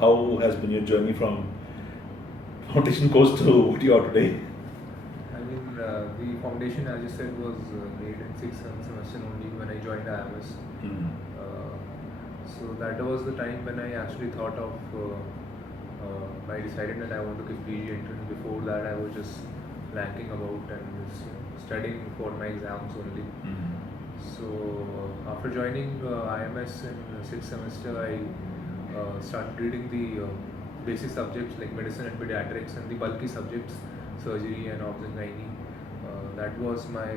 How has been your journey from foundation course to what you are today? I mean, the foundation, as you said, was made in 6th semester only when I joined AIIMS. Mm. So that was the time when I actually thought of, I decided that I want to give PG entrance. Before that, I was just blanking about and was studying for my exams only. Mm. So after joining IMS in 6th semester, I started reading the basic subjects like medicine and pediatrics and the bulky subjects, surgery and obs and gynae. That was my,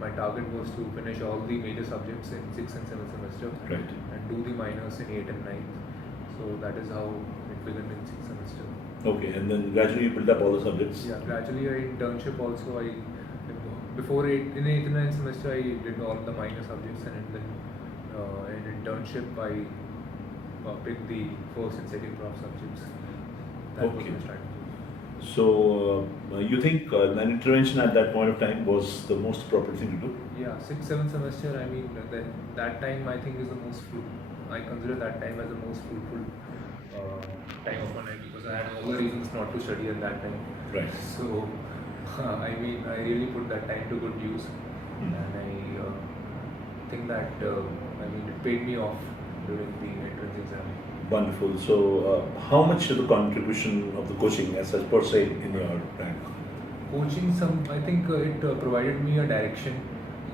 my target was to finish all the major subjects in 6th and 7th semester, Right. and do the minors in 8th and 9th. So that is how it began in 6th semester. Okay, and then gradually you build up all the subjects. Yeah, gradually I internship also. Before in 8th and 9th semester I did all the minor subjects, and then in internship I picked the first and second prof subjects. That was Okay. my strategy. So you think an intervention at that point of time was the most appropriate thing to do? Yeah, 6th, 7th semester, I mean, that time I think is the most I consider that time as the most fruitful time of my life, because I had all the reasons not to study at that time. Right. So, I mean, I really put that time to good use, Mm. and I think that, it paid me off during the entrance exam. Wonderful. So how much is the contribution of the coaching as such per se in your rank? Coaching, I think it provided me a direction,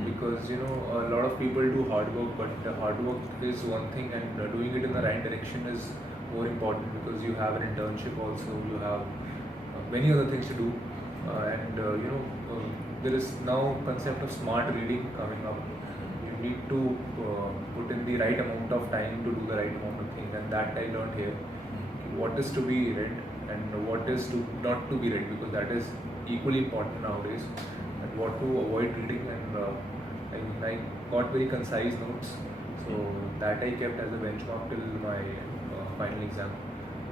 because a lot of people do hard work, but hard work is one thing, and doing it in the right direction is more important, because you have an internship also, you have many other things to do, and there is now concept of smart reading coming up. You need to put in the right amount of time to do the right amount of things, and that I learned here. What is to be read and what is to not to be read, because that is equally important nowadays, and what to avoid reading. And I got very concise notes, so that I kept as a benchmark till my final exam,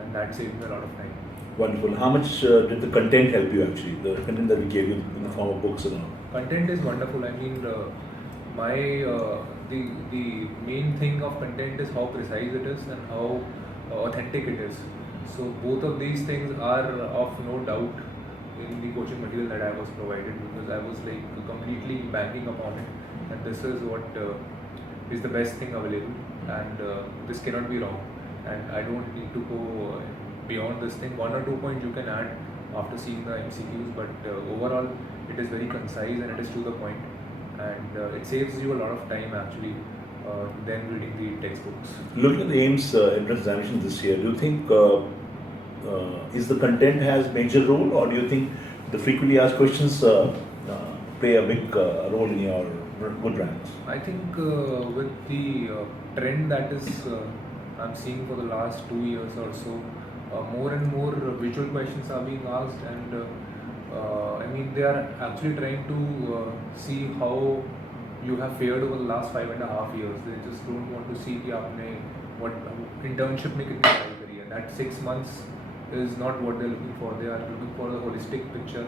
and that saved me a lot of time. Wonderful. How much did the content help you actually? The content that we gave you in the form of books and all? Content is wonderful. I mean, the main thing of content is how precise it is and how authentic it is. So both of these things are of no doubt in the coaching material that I was provided, because I was like completely banking upon it, and this is what is the best thing available, and this cannot be wrong, and I don't need to go beyond this thing. 1 or 2 points you can add after seeing the MCQs, but overall it is very concise and it is to the point, and it saves you a lot of time actually than reading the textbooks. Looking at the AIIMS entrance examination this year, do you think is the content has major role, or do you think the frequently asked questions play a big role in your good ranks? I think with the trend that is I'm seeing for the last 2 years or so, more and more visual questions are being asked, and they are actually trying to see how you have fared over the last 5.5 years. They just don't want to see कि आपने what internship में कितनी पढ़ाई करी है. That 6 months is not what they're looking for. They are looking for the holistic picture,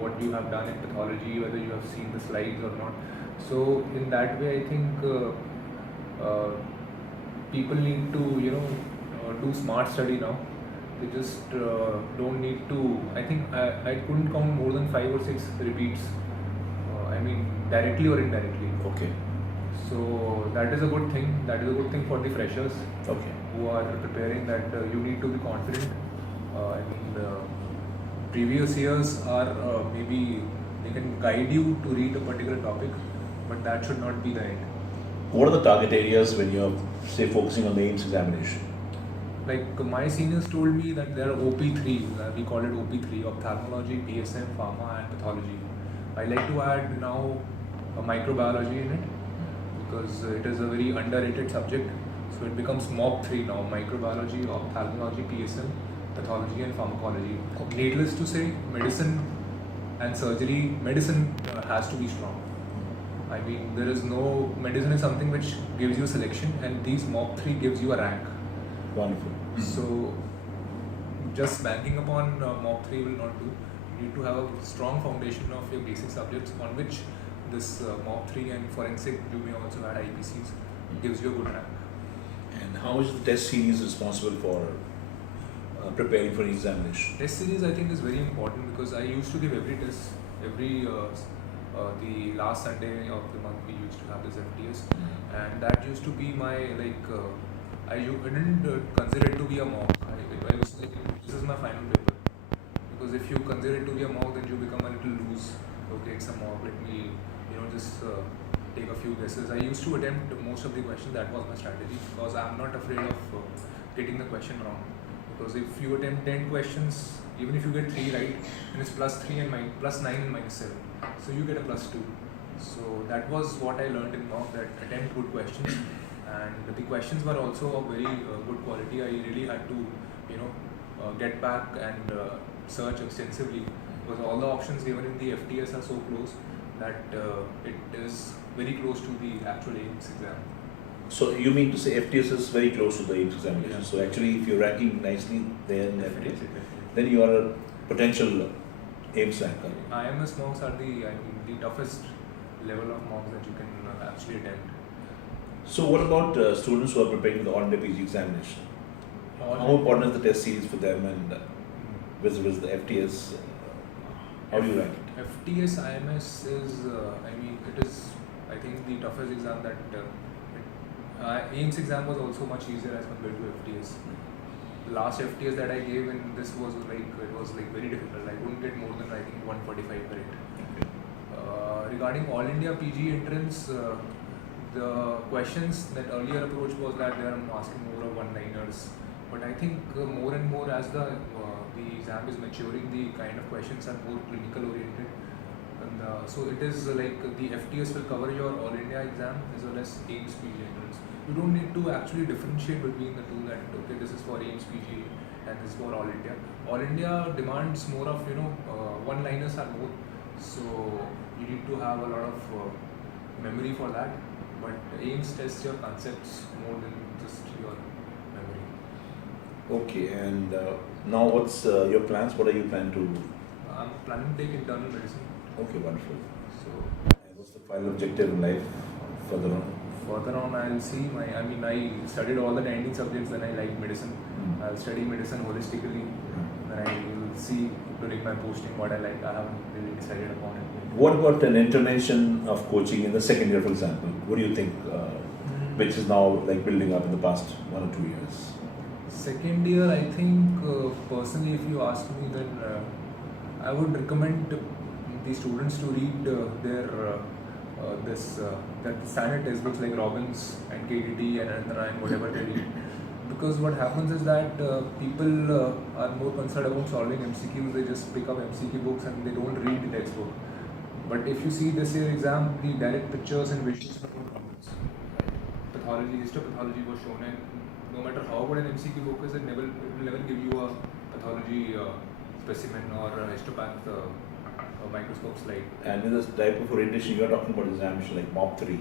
what you have done in pathology, whether you have seen the slides or not. So in that way, I think people need to do smart study now. They just don't need to. I think I couldn't count more than 5 or 6 repeats. Directly or indirectly. Okay. So that is a good thing. That is a good thing for the freshers. Okay. Who are preparing, that you need to be confident. Previous years are maybe they can guide you to read a particular topic, but that should not be the end. What are the target areas when you're, say, focusing on the AIIMS examination? Like my seniors told me that there are OP3, we call it OP3, ophthalmology, PSM, pharma and pathology. I like to add now microbiology in it, because it is a very underrated subject. So it becomes MOP 3 now: microbiology, ophthalmology, PSM, pathology and pharmacology. Needless to say, medicine and surgery, medicine has to be strong. There is no, medicine is something which gives you a selection, and these MOP 3 gives you a rank. Wonderful. So just banking upon MOP 3 will not do. You need to have a strong foundation of your basic subjects on which this MOP 3 and forensic, you may also add IPCs, gives you a good rank. And how is the test series responsible for preparing for examination? Test series I think is very important because I used to give every test every the last Sunday of the month we used to have this FTS, and that used to be my I didn't consider it to be a mock. I was like, this is my final paper, because if you consider it to be a mock, then you become a little loose. Okay, it's a mock. Let me just take a few guesses. I used to attempt most of the questions. That was my strategy, because I'm not afraid of getting the question wrong. Because if you attempt 10 questions, even if you get 3 right, then it's +3 and +9 and -7. So you get a +2. So that was what I learned in mock, that attempt good questions. And the questions were also of very good quality. I really had to, get back and search extensively, because all the options given in the FTS are so close that it is very close to the actual AIIMS exam. So you mean to say FTS is very close to the AIIMS examination? Yeah. So actually, if you're ranking nicely there in Definitely, FTS, definitely. then you are a potential AIIMS ranker. AIIMS mocks are the toughest level of mocks that you can actually attempt. So what about students who are preparing for the all-India PG examination? How important is the test series for them, and vis-a-vis the FTS? How do you rank it? FTS AIIMS is, it is, I think, the toughest exam that AIIMS exam was also much easier as compared to FTS. The last FTS that I gave in this was very difficult. I couldn't get more than, I think, 145 correct. Okay. Regarding All India PG entrance, the questions that earlier approach was that they are asking more of one-liners. But I think more and more as the exam is maturing, the kind of questions are more clinical oriented. And so it is like the FTS will cover your All India exam as well as AIIMS PG entrance. You don't need to actually differentiate between the two, that okay, this is for AIIMS PG and this is for All India. All India demands more of one-liners are more, so you need to have a lot of memory for that. But AIIMS tests your concepts more than just your memory. Okay, and now what's your plans? What are you planning to do? I'm planning to take internal medicine. Okay, wonderful. So And what's the final objective in life further on? further on, I'll see I studied all the 19 subjects, then I like medicine. I'll study medicine holistically, then I will see during my posting what I like. I haven't really decided upon it. What about an intervention of coaching in the second year, for example? What do you think, which is now like building up in the past 1 or 2 years? Second year, I think personally, if you ask me, then I would recommend the students to read that standard textbooks like Robbins and KDT and Anandana and whatever they read. Because what happens is that people are more concerned about solving MCQs. They just pick up MCQ books and they don't read the textbook. But if you see this year exam, the direct pictures and visuals are more problems. Pathology, histopathology was shown, and no matter how good an MCQ book is, it will never give you a pathology specimen or a histopath microscope slide. And in this type of orientation, you are talking about examination like mock 3.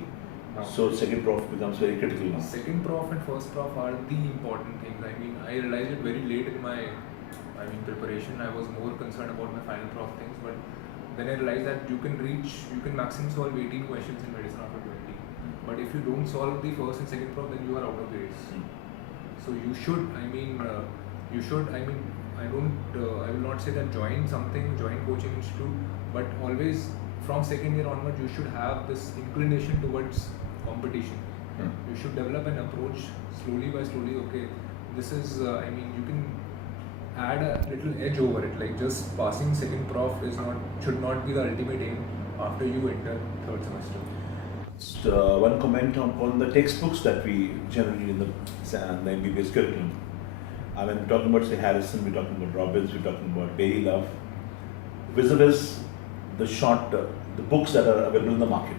So second prof becomes very critical now. Second prof and first prof are the important things. I realized it very late in my preparation. I was more concerned about my final prof things, but then I realized that you can maximum solve 18 questions in medicine out of 20. But if you don't solve the first and second prof, then you are out of the race. So you should, I will not say that join coaching institute, but always from second year onward, you should have this inclination towards competition. You should develop an approach slowly by slowly. Okay, this is, you can add a little edge over it. Like just passing second prof should not be the ultimate aim after you enter third semester. Just one comment on the textbooks that we generally in the MBBS curriculum. We're talking about, say, Harrison, we're talking about Robbins, we're talking about Bailey Love. Vis-a-vis the books that are available in the market.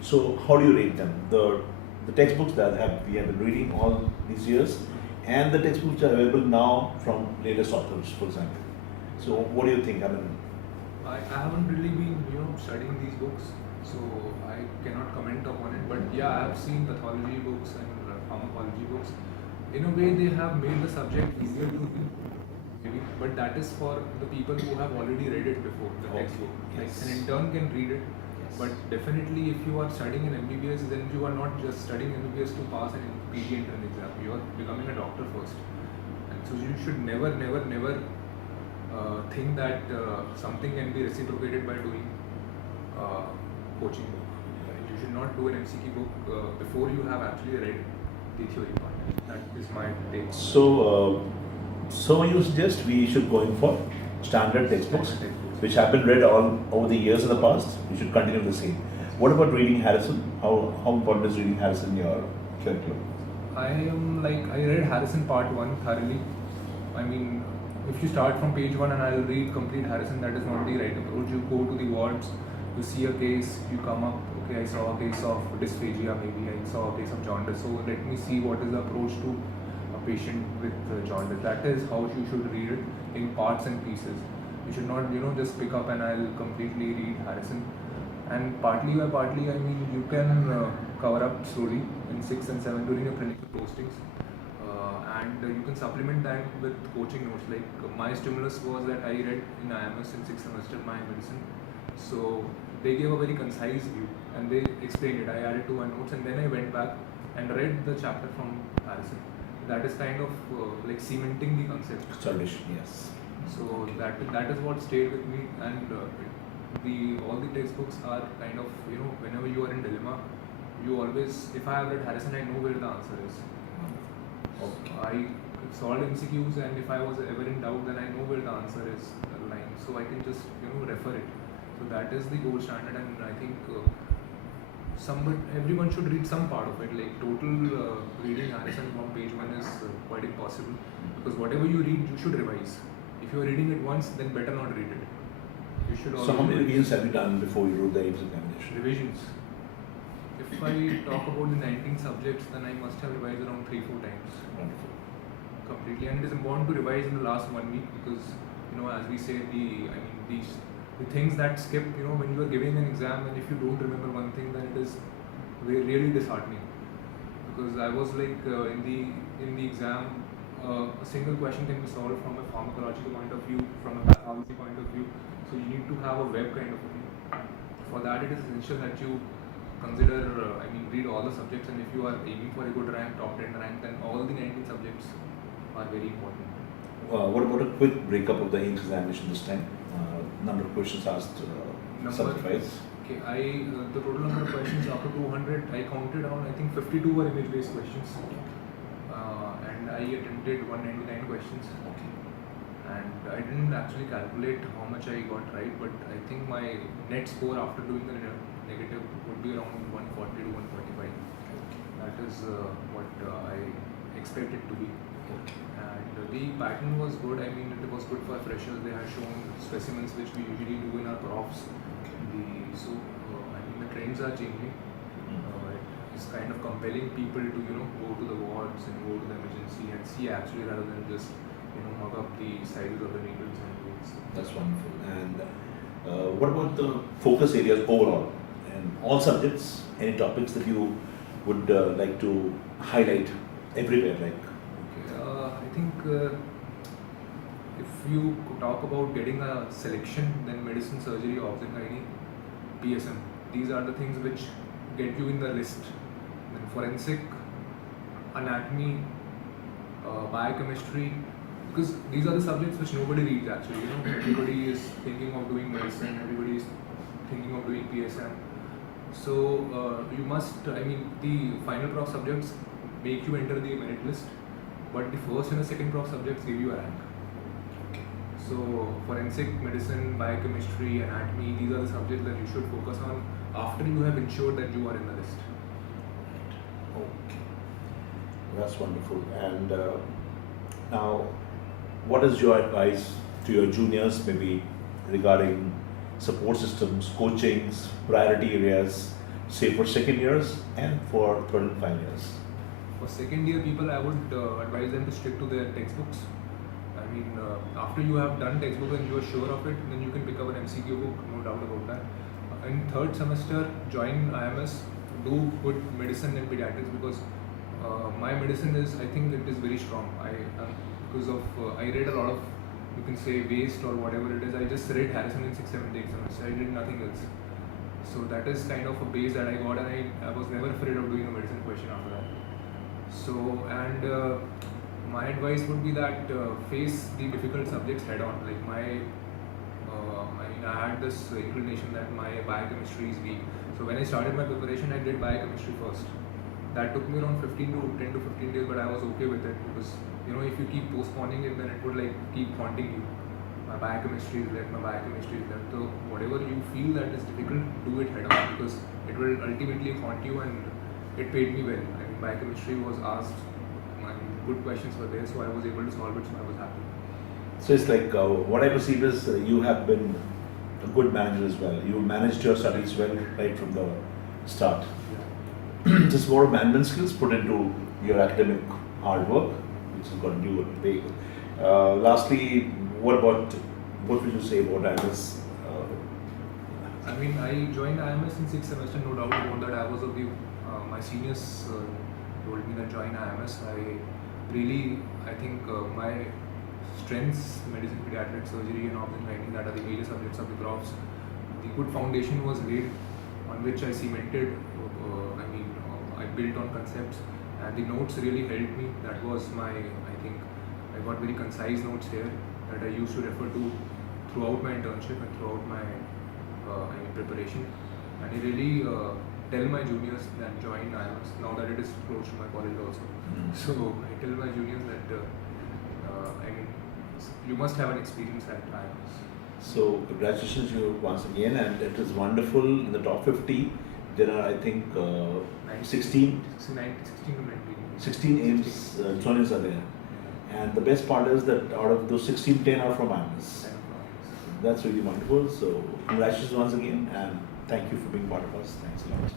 So how do you rate them? The textbooks that we have been reading all these years, and the textbooks that are available now from latest authors, for example. So what do you think? I haven't really been studying these books, so I cannot comment upon it. But yeah, I have seen pathology books and pharmacology books. In a way, they have made the subject easier to read. Maybe, but that is for the people who have already read it before, the textbook. Yes. Like an intern can read it, but definitely if you are studying in MBBS, then you are not just studying MBBS to pass an PG entrance exam. You are becoming a doctor first, and so you should never think that something can be reciprocated by doing coaching book. Right? You should not do an MCQ book before you have actually read the theory part. That is my take. So you suggest we should going for standard textbooks, which have been read all over the years in the past. We should continue the same. What about reading Harrison? How important is reading Harrison in your curriculum? I read Harrison part 1 thoroughly. I mean, if you start from page 1 and I'll read complete Harrison, that is not the right approach. You go to the wards, you see a case, you come up, okay, I saw a case of dysphagia, maybe I saw a case of jaundice, so let me see what is the approach to a patient with jaundice. That is how you should read it in parts and pieces. You should not, just pick up and I'll completely read Harrison. And partly by partly, I mean, you can cover up slowly in 6 and 7 during your clinical postings. And you can supplement that with coaching notes. Like my stimulus was that I read in AIIMS in 6th semester my medicine. So they gave a very concise view and they explained it. I added to my notes and then I went back and read the chapter from Harrison. That is kind of like cementing the concept. Solution, yes. So that is what stayed with me, and all the textbooks are kind of, whenever you are in dilemma, you always, if I have read Harrison, I know where the answer is. Okay. I solved MCQs, and if I was ever in doubt, then I know where the answer is lying, so I can just refer it. So that is the gold standard, and I think everyone should read some part of it. Like total reading Harrison from page 1 is quite impossible, because whatever you read, you should revise. If you are reading it once, then better not read it. You should. So how many revisions have you done before you wrote the AIIMS examination? Revisions. If I talk about the 19 subjects, then I must have revised around 3-4 times. Wonderful. Completely, and it is important to revise in the last 1 week, because as we say, the things that skip, when you are giving an exam, and if you don't remember one thing, then it is really disheartening. Because I was like in the exam, a single question can be solved from a pharmacological point of view, from a pathology point of view. So you need to have a web kind of a thing. For that, it is essential that you consider, read all the subjects, and if you are aiming for a good rank, top 10 rank, then all the 19 subjects are very important. What about a quick breakup of the AIIMS examination this time? Number of questions asked, subject-wise. Okay, the total number of questions after 200, I counted down, I think 52 were image-based questions. And I attempted 199 questions. Okay. And I didn't actually calculate how much I got right, but I think my net score after doing the negative would be around 140 to 145. That is what I expected to be. And the pattern was good. I mean, it was good for freshers. They had shown specimens which we usually do in our profs. The trends are changing. It's kind of compelling people to go to the wards and go to the emergency and see actually, rather than just mug up the sizes of the needles and veins. That's wonderful. And what about the focus areas overall? And all subjects, any topics that you would like to highlight everywhere? I think if you talk about getting a selection, then medicine, surgery, obs and gynae, PSM, these are the things which get you in the list. Then forensic, anatomy, biochemistry, because these are the subjects which nobody reads actually. Everybody is thinking of doing medicine, everybody is thinking of doing PSM. So you must, the final prof subjects make you enter the merit list, but the first and the second prof subjects give you a rank. So forensic, medicine, biochemistry, anatomy, these are the subjects that you should focus on after you have ensured that you are in the list. Okay, that's wonderful. And now, what is your advice to your juniors, maybe regarding support systems, coachings, priority areas, say for second years and for third and final years? For second year people, I would advise them to stick to their textbooks. After you have done textbook and you are sure of it, then you can pick up an MCQ book, no doubt about that. In third semester, join AIIMS, do good medicine and pediatrics, because my medicine is, I think it is very strong. I read a lot of, you can say, waste or whatever it is. I just read Harrison in 6th, 7th, 8th semester. I did nothing else. So that is kind of a base that I got, and I was never afraid of doing a medicine question after that. So, and my advice would be that face the difficult subjects head on. Like I had this inclination that my biochemistry is weak. So when I started my preparation, I did biochemistry first. That took me around 15 to 10 to 15 days, but I was okay with it because if you keep postponing it, then it would like keep haunting you. My biochemistry is left, my biochemistry is left. So whatever you feel that is difficult, do it head on because it will ultimately haunt you, and it paid me well. I mean, biochemistry was asked, good questions were there, so I was able to solve it, so I was happy. So it's like what I perceive is you have been a good manager as well. You managed your studies well right from the start. Just more of management skills put into your academic hard work, which has got you a pay. Lastly, what would you say about AIIMS? I mean, I joined AIIMS in 6th semester, no doubt about that. I was of the my seniors told me that join AIIMS. I think my strengths, medicine, pediatrics, surgery, and obs and gynae, that are the major subjects of the profs. The good foundation was laid on which I cemented. I built on concepts, and the notes really helped me. That was I think I got very concise notes here that I used to refer to throughout my internship and throughout my preparation. And I really tell my juniors that join AIIMS now that it is close to my college also. So I tell my juniors that you must have an experience at AIIMS. So congratulations you once again, and it is wonderful. In the top 50, there are I think 16 AIIMS joiners are there. And the best part is that out of those 16, 10 are from AIIMS. That's really wonderful. So congratulations once again, and thank you for being part of us. Thanks a lot.